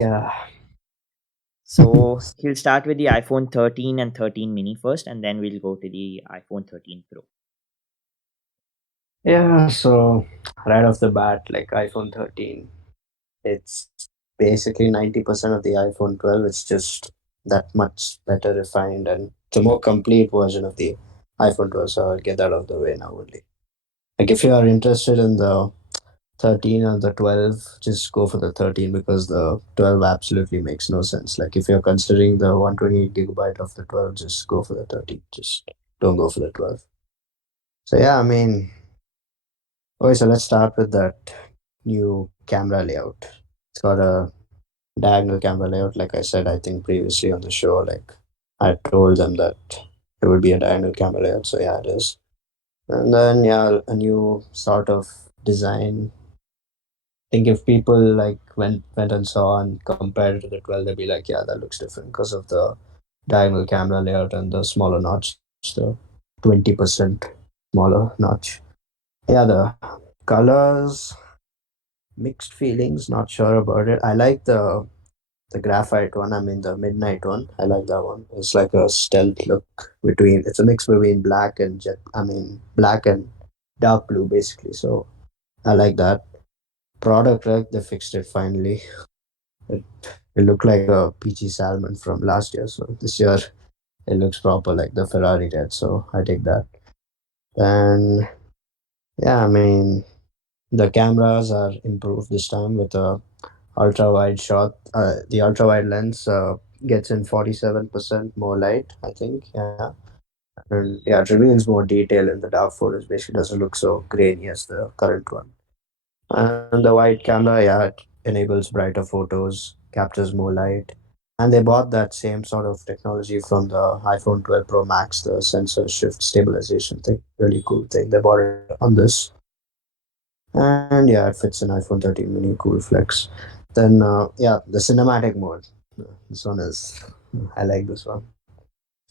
Yeah. So he'll start with the iPhone 13 and 13 mini first, and then we'll go to the iPhone 13 Pro. Yeah, so right off the bat, like iPhone 13, it's basically 90% of the iPhone 12. It's just that much better refined and it's a more complete version of the iPhone 12. So I'll get that out of the way now only. Like if you are interested in the 13 or the 12, just go for the 13 because the 12 absolutely makes no sense. Like if you're considering the 128 gigabyte of the 12, just go for the 13. Just don't go for the 12. So yeah, I mean, okay, so let's start with that new camera layout. It's got a diagonal camera layout, like I said, I think previously on the show. Like I told them that it would be a diagonal camera layout, so yeah, it is. And then yeah, a new sort of design. I think if people like went and saw and compared it to the 12, they'd be like, yeah, that looks different because of the diagonal camera layout and the smaller notch, the 20% smaller notch. Yeah, the colors, mixed feelings, not sure about it. I like the graphite one, I mean the midnight one. I like that one. It's like a stealth look between, it's a mix between black and black and dark blue basically. So I like that. Product, right? They fixed it finally. It, it looked like a peachy salmon from last year. So this year it looks proper like the Ferrari red. So I take that. And yeah, I mean the cameras are improved this time with a ultra wide shot. The ultra wide lens gets in 47% more light, I think. Yeah. And yeah, it reveals more detail in the dark photos. Basically, doesn't look so grainy as the current one. And the wide camera, yeah, it enables brighter photos, captures more light. And they bought that same sort of technology from the iPhone 12 Pro Max, the sensor shift stabilization thing. Really cool thing. They bought it on this. And yeah, it fits an iPhone 13 mini, cool flex. Then yeah, the cinematic mode. This one is, I like this one.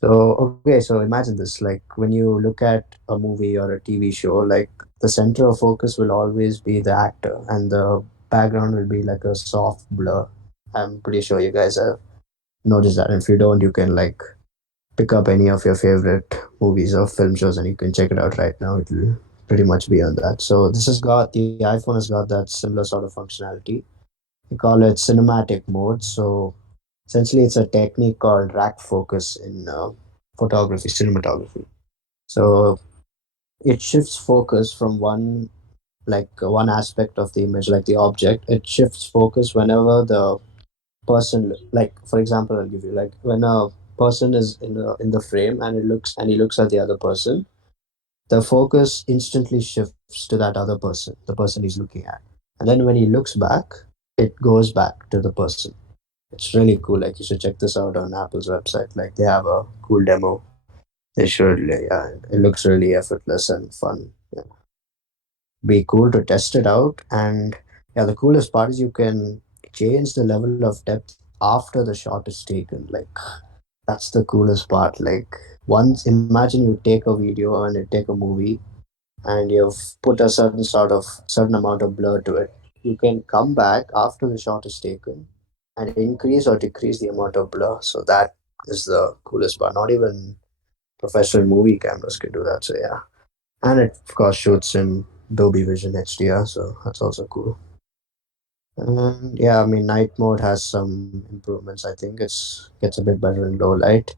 So okay, so imagine this. Like when you look at a movie or a TV show, like the center of focus will always be the actor, and the background will be like a soft blur. I'm pretty sure you guys have noticed that. And if you don't, you can like pick up any of your favorite movies or film shows and you can check it out right now. It will pretty much be on that. So this has got the iPhone has got that similar sort of functionality. We call it cinematic mode. So essentially, it's a technique called rack focus in photography, cinematography. So it shifts focus from one aspect of the image, like the object. It shifts focus whenever the person, like for example, I'll give you like when a person is in the frame and he looks at the other person, the focus instantly shifts to that other person, the person he's looking at, and then when he looks back, it goes back to the person. It's really cool. Like you should check this out on Apple's website. Like they have a cool demo. They should. Yeah, it looks really effortless and fun. Yeah. Be cool to test it out. And yeah, the coolest part is you can change the level of depth after the shot is taken. Like that's the coolest part. Like once imagine you take a video and you take a movie and you've put a certain amount of blur to it. You can come back after the shot is taken and increase or decrease the amount of blur. So that is the coolest part. Not even professional movie cameras can do that. So yeah, and it of course shoots in Dolby Vision HDR, so that's also cool. And yeah, I mean night mode has some improvements. I think it's gets a bit better in low light.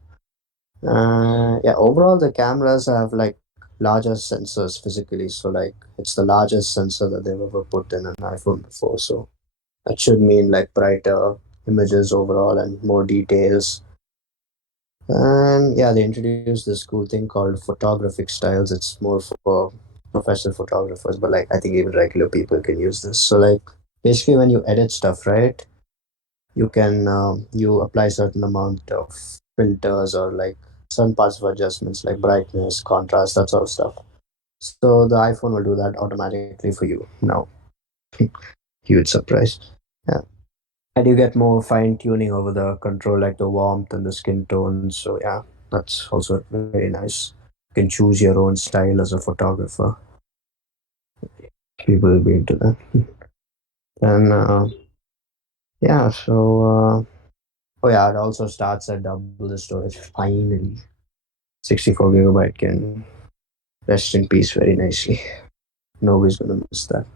Yeah, overall the cameras have like larger sensors physically. So like it's the largest sensor that they've ever put in an iPhone before. So that should mean like brighter images overall and more details. And yeah, they introduced this cool thing called photographic styles. It's more for professional photographers, but like I think even regular people can use this. So like basically when you edit stuff, right? You can you apply certain amount of filters or like certain parts of adjustments like brightness, contrast, that sort of stuff. So the iPhone will do that automatically for you now. Huge surprise. Yeah. And you get more fine tuning over the control, like the warmth and the skin tones. So yeah, that's also very nice. You can choose your own style as a photographer. People will be into that. And yeah, so oh yeah, it also starts at double the storage. Finally, 64 gigabyte can rest in peace very nicely. Nobody's gonna miss that.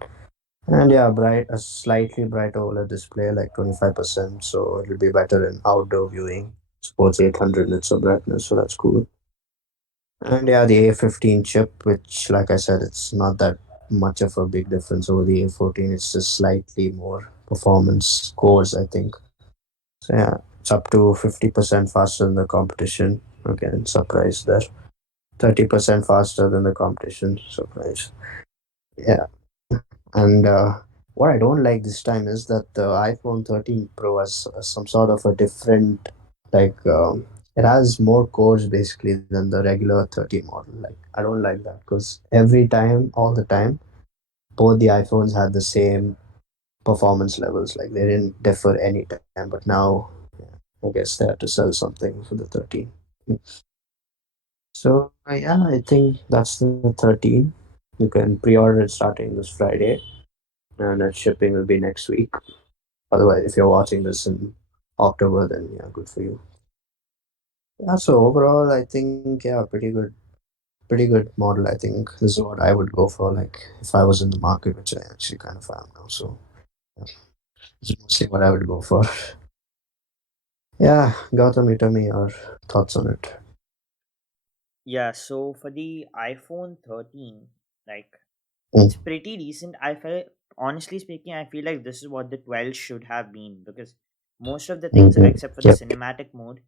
And yeah, a slightly brighter OLED display, like 25%, so it'll be better in outdoor viewing. Supports 800 nits of brightness, so that's cool. And yeah, the A15 chip, which, like I said, it's not that much of a big difference over the A14. It's just slightly more performance cores, I think. So yeah, it's up to 50% faster than the competition. Again, surprise there. 30% faster than the competition. Surprise. Yeah. And what I don't like this time is that the iPhone 13 Pro has some sort of a different, like, it has more cores basically than the regular 13 model. Like, I don't like that because every time, all the time, both the iPhones had the same performance levels. Like, they didn't differ any time. But now, I guess they had to sell something for the 13. So, yeah, I think that's the 13. You can pre order it starting this Friday, and its shipping will be next week. Otherwise, if you're watching this in October, then yeah, good for you. Yeah, so overall, I think yeah, pretty good model. I think this is what I would go for. Like if I was in the market, which I actually kind of am now. So yeah, this is mostly what I would go for. Yeah, Gautam, you tell me your thoughts on it. Yeah, so for the iPhone 13, like Mm, it's pretty decent. I felt, honestly speaking, I feel like this is what the 12 should have been because most of the things except for the Yep. cinematic mode,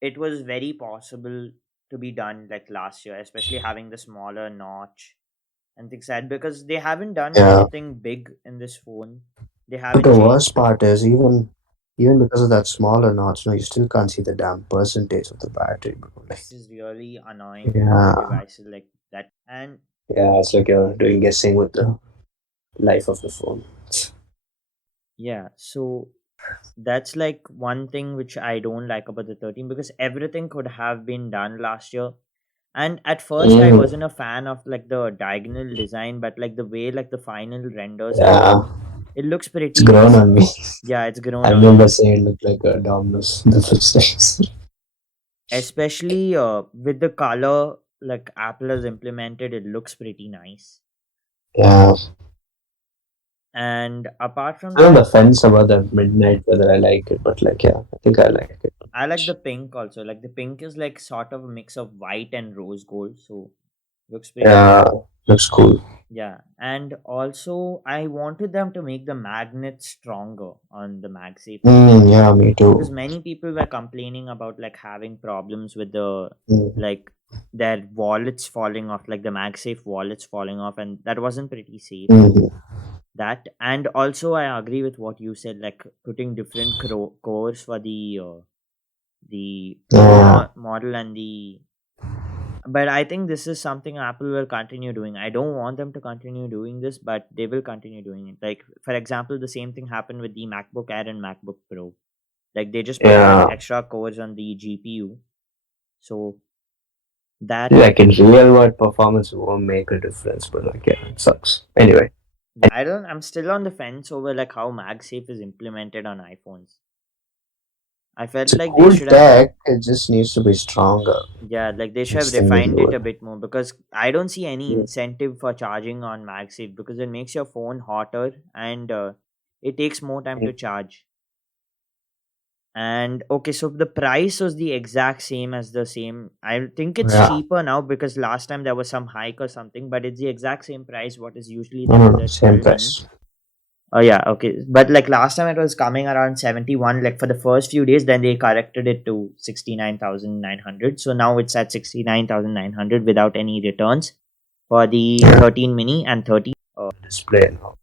it was very possible to be done like last year, especially having the smaller notch and things like that because they haven't done Yeah. anything big in this phone. They But haven't the worst changed, part is even because of that smaller notch, no, you still can't see the damn percentage of the battery, bro. Like, which is really annoying with the yeah, devices like that. And yeah, it's like you're doing guessing with the life of the phone. yeah, so that's like one thing which I don't like about the 13 because everything could have been done last year. And at first I Mm, wasn't a fan of like the diagonal design, but like the way like the final renders it yeah, look, it looks it's pretty grown on decent. me. Yeah, it's I grown on remember you. saying it looked like a Domino's, the footsteps. Especially with the color like Apple has implemented, it looks pretty nice. Yeah, And apart from I'm on the that, fence about the midnight whether I like it, but like, yeah, I think I like it. I like the pink also. Like the pink is like sort of a mix of white and rose gold, so looks pretty Yeah, good. looks cool. Yeah, and also I wanted them to make the magnet stronger on the MagSafe Mm, features yeah, me because too. many people were complaining about like having problems with the Mm, like their wallets falling off, like the MagSafe wallets falling off, and that wasn't pretty safe. mm, That and also I agree with what you said, like putting different cores for the Pro yeah, model and the, but I think this is something Apple will continue doing. I don't want them to continue doing this, but they will continue doing it. Like for example, the same thing happened with the MacBook Air and MacBook Pro. Like they just put that yeah. extra cores on the GPU. So that, Like in real world performance, it won't make a difference, but like, yeah, it sucks. Anyway, yeah, I don't, I'm still on the fence over like how MagSafe is implemented on iPhones. I felt it's a like they cool should have, tech. It just needs to be stronger. yeah, like they should have This thing will refined do it it. a bit more because I don't see any Mm, incentive for charging on MagSafe because it makes your phone hotter and it takes more time to charge. And okay, so the price was the exact same as the same. I think it's yeah, cheaper now because last time there was some hike or something, but it's the exact same price what is usually no, there no, for no, the same 12 mini. price. Oh yeah, okay. But like last time it was coming around 71 like for the first few days, then they corrected it to 69,900. So now it's at 69,900 without any returns for the Yeah, 13 mini and 30. display now.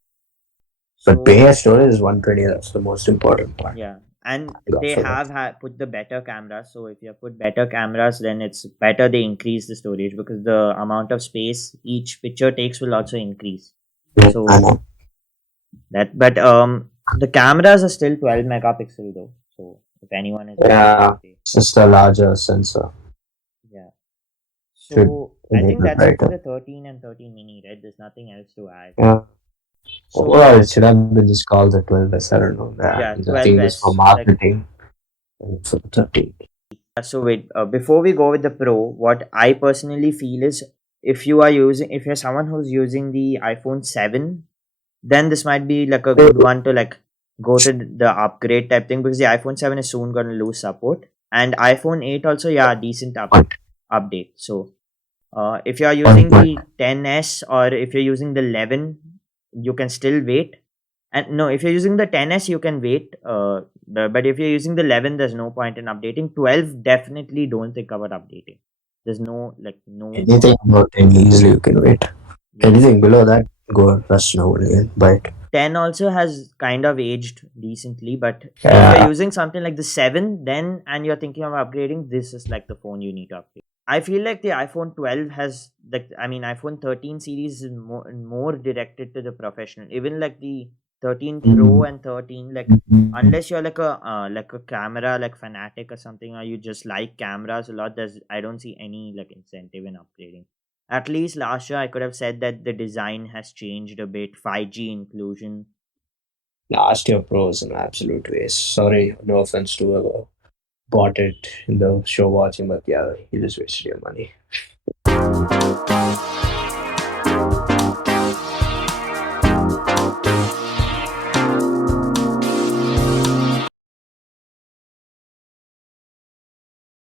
But So pay storage is 120. That's the most important part. yeah, and I got they for that. have put the better cameras. So if you have put better cameras, then it's better they increase the storage because the amount of space each picture takes will also increase. Yeah, I So know. that, but the cameras are still 12 megapixel though. So if anyone is interested, Yeah, it's just a larger sensor. yeah. Should So I They think could that's it write for it. the 13 and 13 mini, right? There's nothing else to add. Yeah. So Overall, it should have been just called the 12S. I don't know. yeah, I think this for 12s. Like marketing and for the 13. so wait, before we go with the Pro, what I personally feel is if you're someone who's using the iPhone 7, then this might be like a good one to like go to the upgrade type thing because the iPhone 7 is soon going to lose support, and iPhone 8 also, yeah, decent Point. update. So if you are On using point. the 10s or if you're using the 11, you can still wait. And no, if you're using the 10s, you can wait. But if you're using the 11, there's no point in updating. 12, definitely don't think about updating. There's no like no Anything about 10 easily you can wait. yeah. Anything below that, go rush now only and buy it. 10 also has kind of aged decently, but if you're Yeah. using something like the 7, then and you're thinking of upgrading, this is like the phone you need to upgrade. I feel like the iPhone 12 has like I mean iPhone 13 series is more directed to the professional. Even like the 13 Pro Mm. and 13, like unless you're like a camera like fanatic or something, or you just like cameras a lot, there's I don't see any like incentive in upgrading. At least last year I could have said that the design has changed a bit, 5G inclusion. Last year Pro is an absolute waste. Sorry, no offense to whoever bought it in the show watching, but yeah, you just wasted your money.